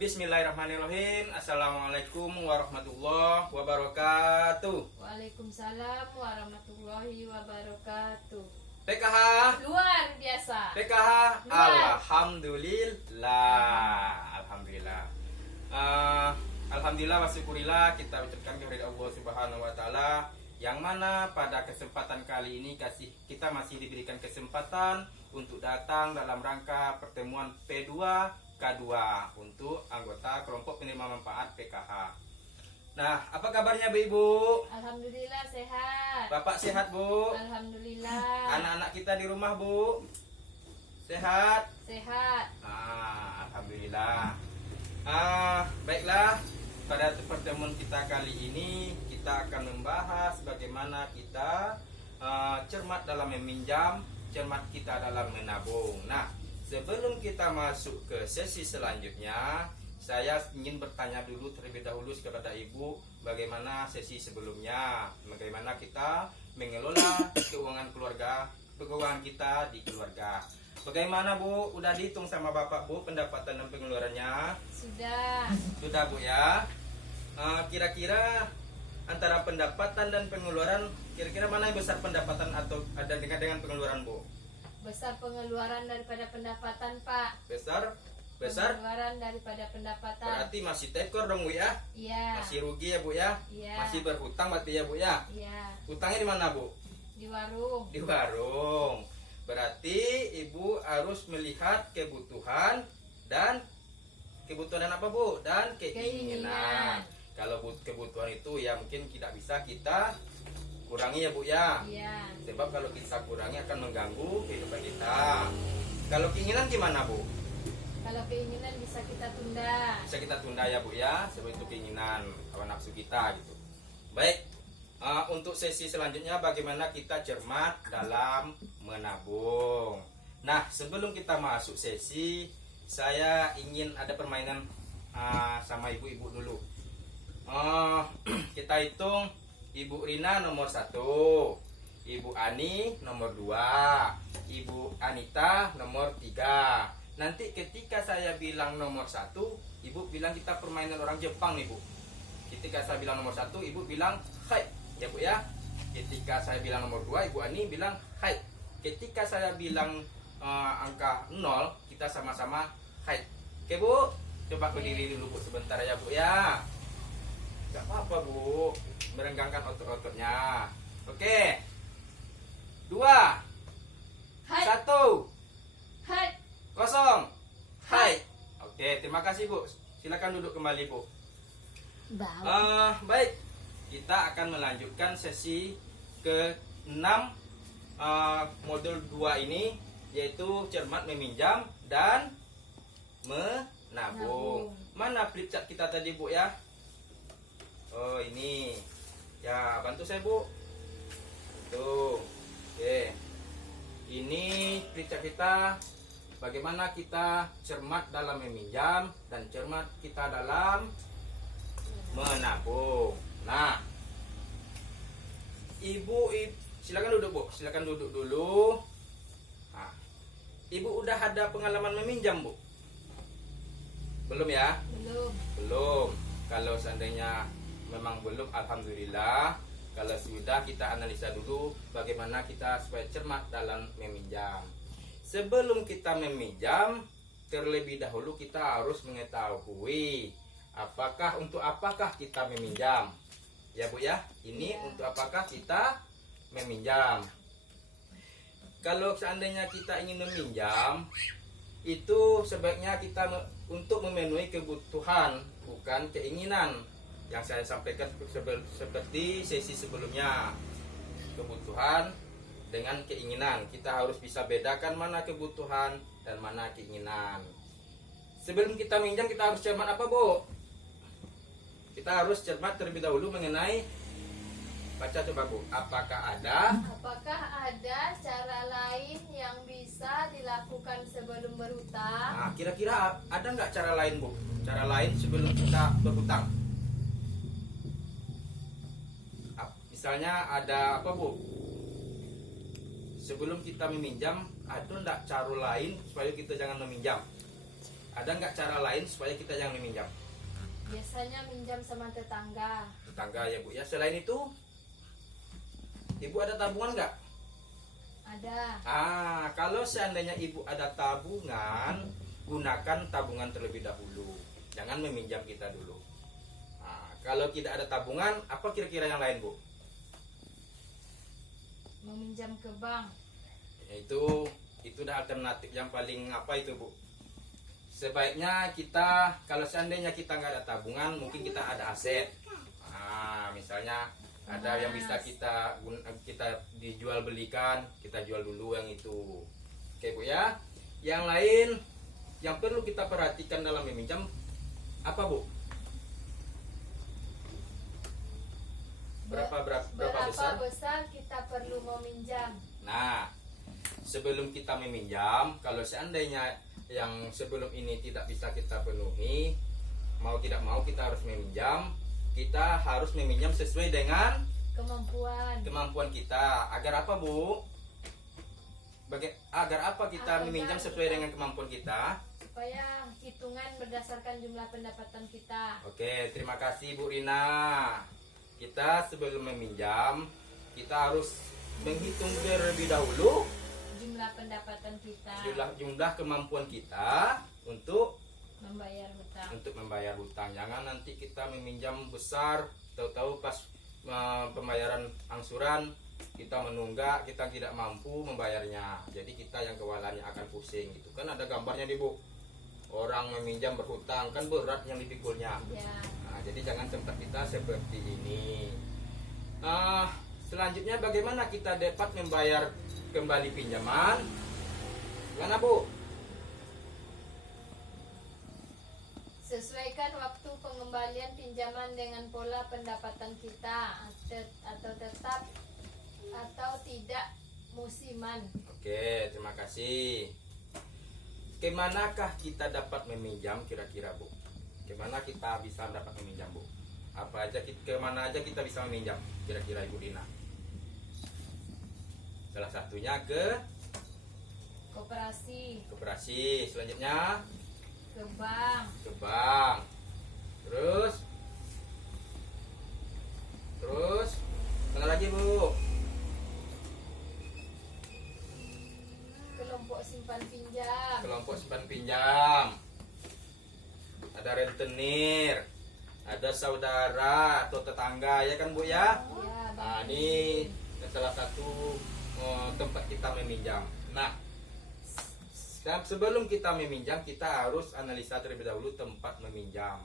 Bismillahirrahmanirrahim. Assalamualaikum warahmatullahi wabarakatuh. Waalaikumsalam warahmatullahi wabarakatuh. PKH Luar biasa. PKH Luar. Alhamdulillah. Alhamdulillah wa syukurillah, kita ucapkan kepada Allah Subhanahu wa taala yang mana pada kesempatan kali ini kita masih diberikan kesempatan untuk datang dalam rangka pertemuan P2 K2 untuk anggota kelompok penerima manfaat PKH. Nah, apa kabarnya Bu Ibu? Alhamdulillah sehat. Bapak sehat Bu? Alhamdulillah. Anak-anak kita di rumah Bu? Sehat? Sehat. Alhamdulillah. Baiklah, pada pertemuan kita kali ini kita akan membahas bagaimana kita cermat dalam meminjam, cermat kita dalam menabung. Nah, sebelum kita masuk ke sesi selanjutnya, saya ingin bertanya dulu terlebih dahulu kepada Ibu, bagaimana sesi sebelumnya, bagaimana kita mengelola keuangan kita di keluarga. Bagaimana Bu? Udah dihitung sama Bapak Bu pendapatan dan pengeluarannya? Sudah Bu ya. Kira-kira antara pendapatan dan pengeluaran, kira-kira mana yang besar pendapatan atau ada dengan pengeluaran Bu? Besar pengeluaran daripada pendapatan, Pak. Besar? Pengeluaran daripada pendapatan. Berarti masih tekor dong Bu ya? Iya. Masih rugi ya Bu ya? Iya. Masih berhutang berarti ya Bu ya? Iya. Hutangnya di mana Bu? Di warung. Di warung. Berarti Ibu harus melihat kebutuhan dan apa Bu? Dan keinginan. Kalau kebutuhan itu ya mungkin tidak bisa kita kurangi ya Bu ya. Iya. Sebab kalau kita kurangi akan mengganggu kehidupan kita. Kalau keinginan gimana Bu? Kalau keinginan bisa kita tunda. Bisa kita tunda ya Bu ya, sebab itu keinginan hawa nafsu kita gitu. Baik, untuk sesi selanjutnya bagaimana kita cermat dalam menabung. Nah, sebelum kita masuk sesi, saya ingin ada permainan sama ibu-ibu dulu. Kita hitung. Ibu Rina nomor 1, Ibu Ani nomor 2, Ibu Anita nomor 3. Nanti ketika saya bilang nomor 1, Ibu bilang kita permainan orang Jepang nih Bu. Ketika saya bilang nomor 1, Ibu bilang hai ya Bu ya. Ketika saya bilang nomor 2, Ibu Ani bilang hai. Ketika saya bilang angka 0, kita sama-sama hai. Oke Bu, coba berdiri dulu Bu sebentar ya Bu ya. Gak apa-apa Bu, merenggangkan otot-ototnya. Oke, 2, Hai. 1, Hai. 0. Hai. Oke, terima kasih Bu. Silakan duduk kembali Bu. Baik, kita akan melanjutkan sesi ke-6 modul 2 ini, yaitu cermat meminjam dan menabung. Mana flip chart kita tadi Bu ya? Oh ini ya, bantu saya Bu. Tuh, oke. Ini flip chart kita, bagaimana kita cermat dalam meminjam dan cermat kita dalam menabung. Nah, Ibu silakan duduk Bu, silakan duduk dulu. Nah, Ibu udah ada pengalaman meminjam Bu? Belum ya? Belum. Kalau seandainya memang belum, alhamdulillah. Kalau sudah, kita analisa dulu bagaimana kita supaya cermat dalam meminjam. Sebelum kita meminjam, terlebih dahulu kita harus mengetahui untuk apakah kita meminjam. Ya Bu ya, ini untuk apakah kita meminjam. Kalau seandainya kita ingin meminjam, itu sebaiknya kita untuk memenuhi kebutuhan, bukan keinginan. Yang saya sampaikan seperti sesi sebelumnya, kebutuhan dengan keinginan. Kita harus bisa bedakan mana kebutuhan dan mana keinginan. Sebelum kita minjam, kita harus cermat apa Bu? Kita harus cermat terlebih dahulu mengenai, baca coba Bu, apakah ada cara lain yang bisa dilakukan sebelum berhutang? Nah, kira-kira ada nggak cara lain Bu? Cara lain sebelum kita berhutang? Misalnya ada apa Bu? Sebelum kita meminjam, ada enggak cara lain supaya kita jangan meminjam? Ada nggak cara lain supaya kita yang meminjam? Biasanya minjam sama tetangga. Tetangga ya Bu ya. Selain itu, Ibu ada tabungan nggak? Ada. Kalau seandainya Ibu ada tabungan, gunakan tabungan terlebih dahulu. Jangan meminjam kita dulu. Kalau tidak ada tabungan, apa kira-kira yang lain Bu? Meminjam ke bank. Itu udah alternatif yang paling apa itu Bu? Sebaiknya kita, kalau seandainya kita nggak ada tabungan, mungkin kita ada aset. Misalnya ada yang bisa kita dijual belikan, kita jual dulu yang itu. Oke Bu ya. Yang lain yang perlu kita perhatikan dalam meminjam apa Bu? Berapa besar kita perlu meminjam? Nah, sebelum kita meminjam, kalau seandainya yang sebelum ini tidak bisa kita penuhi, mau tidak mau kita harus meminjam. Kita harus meminjam sesuai dengan kemampuan kita. Agar apa Bu? Agar apa kita meminjam sesuai dengan kemampuan kita? Supaya hitungan berdasarkan jumlah pendapatan kita. Oke, terima kasih Bu Rina. Kita sebelum meminjam, kita harus menghitung terlebih dahulu jumlah pendapatan kita, jumlah kemampuan kita untuk membayar hutang. Jangan nanti kita meminjam besar, tahu-tahu pas pembayaran angsuran kita menunggak, kita tidak mampu membayarnya. Jadi kita yang kewalannya akan pusing gitu. Kan ada gambarnya nih Bu. Orang meminjam berhutang kan berat yang dipikulnya. Ya. Jadi jangan sampai kita seperti ini. Selanjutnya bagaimana kita dapat membayar kembali pinjaman? Gimana Bu? Sesuaikan waktu pengembalian pinjaman dengan pola pendapatan kita, atau tetap atau tidak musiman. Oke, terima kasih. Kemanakah kita dapat meminjam kira-kira Bu? Kemana kita bisa dapat meminjam Bu? Kemana aja kita bisa meminjam kira-kira Ibu Dina? Salah satunya ke koperasi. Selanjutnya ke bank. Terus mana lagi Bu? kelompok simpan pinjam. Ada rentenir, ada saudara atau tetangga ya kan Bu ya? Ya, Ini salah satu tempat kita meminjam. Nah, sebelum kita meminjam, kita harus analisa terlebih dahulu tempat meminjam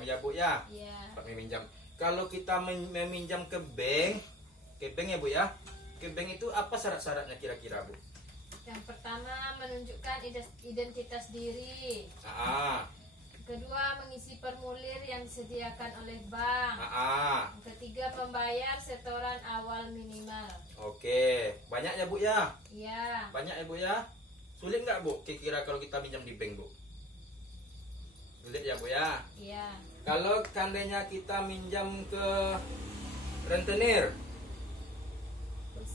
ya Bu ya? Ya. Tempat meminjam. Kalau kita meminjam ke bank ya Bu ya? Ke bank itu apa syarat-syaratnya kira-kira Bu? Yang pertama, menunjukkan identitas diri. Kedua, mengisi formulir yang disediakan oleh bank. Yang ketiga, membayar setoran awal minimal. Oke, banyak ya Bu ya? Iya. Banyak ya Bu ya? Sulit nggak Bu kira-kira kalau kita pinjam di bank Bu? Sulit ya Bu ya? Iya. Kalau seandainya kita minjam ke rentenir,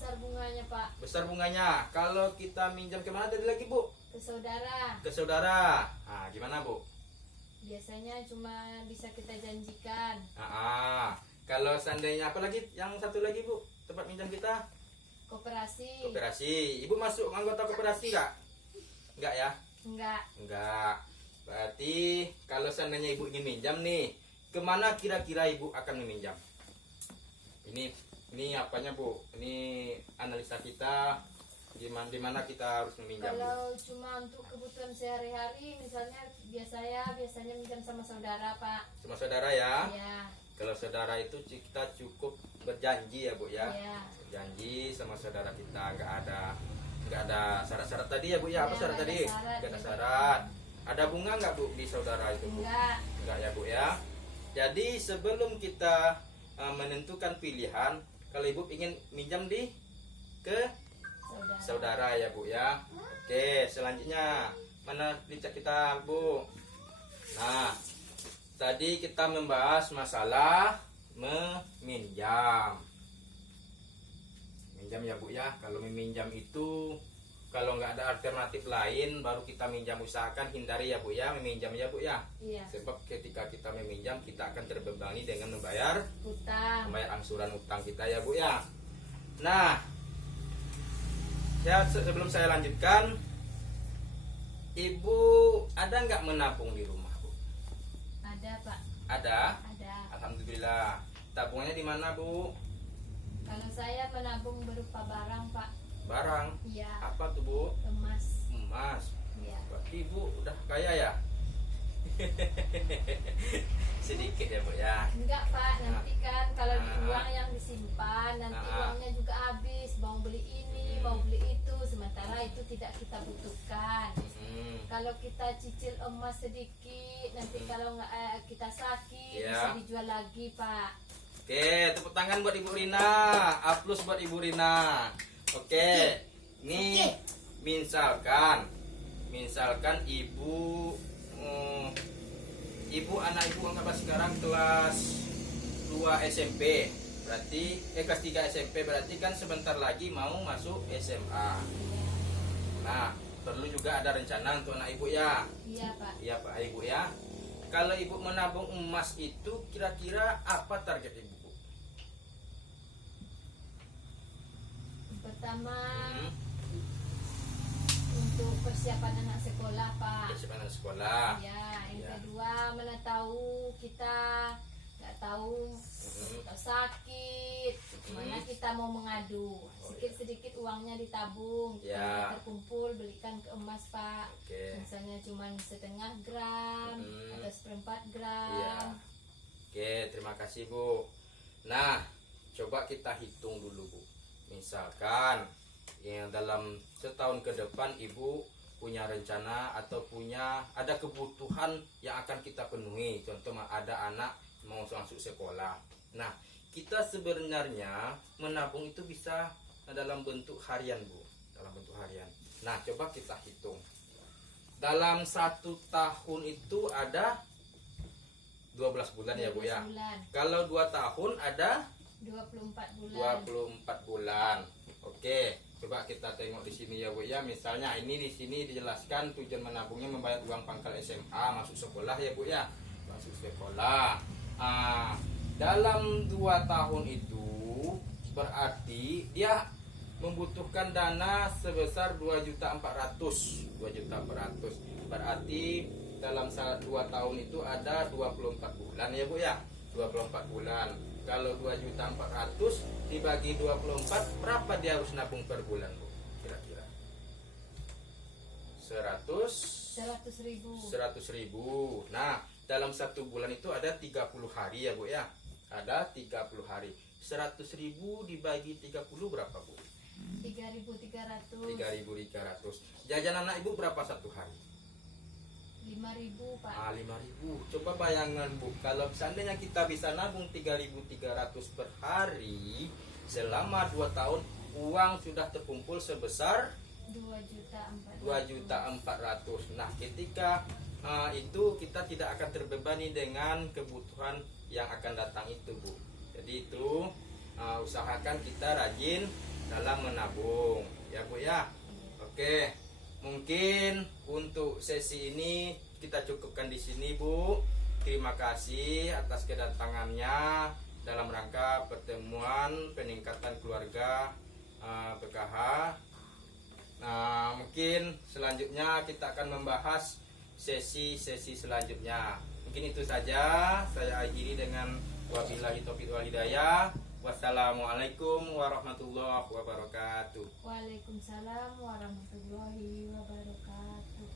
Besar bunganya Pak. besar bunganya. Kalau kita minjam kemana tadi lagi Bu? Ke saudara. Ke saudara. Gimana Bu? Biasanya cuma bisa kita janjikan. Kalau seandainya apa lagi? Yang satu lagi Bu, tempat minjam kita? Koperasi. Ibu masuk anggota koperasi nggak? Nggak ya? Enggak. Berarti kalau seandainya Ibu ingin minjam nih, kemana kira-kira Ibu akan meminjam? Ini apanya Bu? Ini analisa kita di mana kita harus meminjam. Kalau cuma untuk kebutuhan sehari-hari, misalnya biasanya minjam sama saudara Pak. Sama saudara ya? Iya. Kalau saudara itu kita cukup berjanji ya Bu ya? Iya. Berjanji sama saudara kita, nggak ada syarat-syarat tadi ya Bu ya? Apa syarat tadi? Nggak ada syarat. Ada bunga nggak Bu di saudara itu Bu? Enggak ya Bu ya? Jadi sebelum kita menentukan pilihan, kalau Ibu ingin minjam ke saudara ya Bu ya. Oke, selanjutnya mana licak kita Bu? Nah, tadi kita membahas masalah meminjam. Minjam ya Bu ya. Kalau meminjam itu Kalau nggak ada alternatif lain, baru kita minjam. Usahakan hindari ya Bu ya, meminjam ya Bu ya. Iya. Sebab ketika kita meminjam, kita akan terbebani dengan membayar Utang. angsuran utang kita ya Bu ya. Nah, sebelum saya lanjutkan, Ibu ada nggak menabung di rumah Bu? Ada Pak. Ada. Ada. Alhamdulillah. Tabungnya di mana Bu? Kalau saya menabung berupa barang Pak. Barang. Iya. Apa tuh Bu? Emas. Emas. Iya. Berarti Ibu udah kaya ya? Sedikit ya Bu ya. Enggak Pak, nanti kan kalau di Ah. uang yang disimpan nanti Ah. uangnya juga habis, mau beli ini, mau beli itu, sementara itu tidak kita butuhkan. Kalau kita cicil emas sedikit, nanti kalau nggak kita sakit Ya. bisa dijual lagi Pak. Oke, tepuk tangan buat Ibu Rina. A+ buat Ibu Rina. Oke. Nih, misalkan Ibu anak Ibu anggaplah sekarang kelas 2 SMP. Berarti kelas 3 SMP, berarti kan sebentar lagi mau masuk SMA. Nah, perlu juga ada rencana untuk anak Ibu ya. Iya Pak. Iya Pak Ibu ya. Kalau Ibu menabung emas itu kira-kira apa target Ibu? Pertama Hmm, untuk persiapan anak sekolah Pak. persiapan sekolah. Ya, yang Ya. kedua mana tahu kita nggak tahu atau sakit, mana kita mau mengadu, sedikit uangnya ditabung, Ya. kalau terkumpul belikan ke emas Pak. Oke. Misalnya cuma setengah gram atau seperempat gram. Iya. Oke, terima kasih Bu. Nah, coba kita hitung dulu Bu. Misalkan yang dalam setahun ke depan Ibu punya rencana atau ada kebutuhan yang akan kita penuhi. Contoh ada anak mau masuk sekolah. Nah, kita sebenarnya menabung itu bisa dalam bentuk harian Bu. Dalam bentuk harian. Nah, coba kita hitung. Dalam 1 tahun itu ada 12 bulan ya Bu ya. 12 bulan, Kalau 2 tahun ada 24 bulan. 24 bulan. Oke, coba kita tengok di sini ya Bu ya. Misalnya ini di sini dijelaskan tujuan menabungnya membayar uang pangkal SMA, masuk sekolah ya Bu ya. Masuk sekolah. Dalam 2 tahun itu berarti dia membutuhkan dana sebesar 2.400.000. 2.400.000. Berarti dalam 2 tahun itu ada 24 bulan ya Bu ya. 24 bulan. Kalau 2.400.000 dibagi 24, berapa dia harus nabung per bulan Bu? Kira-kira 100.000. 100.000. Nah, dalam 1 bulan itu ada 30 hari ya Bu ya. Ada 30 hari. 100.000 dibagi 30 berapa Bu? 3.300. 3.300. Jajan anak Ibu berapa satu hari? 5.000 Pak. 5.000. Coba bayangan Bu, kalau seandainya kita bisa nabung 3.300 per hari selama 2 tahun, uang sudah terkumpul sebesar 2.400.000. Nah, ketika itu kita tidak akan terbebani dengan kebutuhan yang akan datang itu Bu. Jadi itu usahakan kita rajin dalam menabung ya Bu ya. Oke, mungkin untuk sesi ini kita cukupkan di sini Bu. Terima kasih atas kedatangannya dalam rangka pertemuan peningkatan keluarga PKH. Nah, mungkin selanjutnya kita akan membahas sesi-sesi selanjutnya. Mungkin itu saja. Saya akhiri dengan wabillahi taufiq wal hidayah. Wassalamualaikum warahmatullahi wabarakatuh. Waalaikumsalam warahmatullahi wabarakatuh.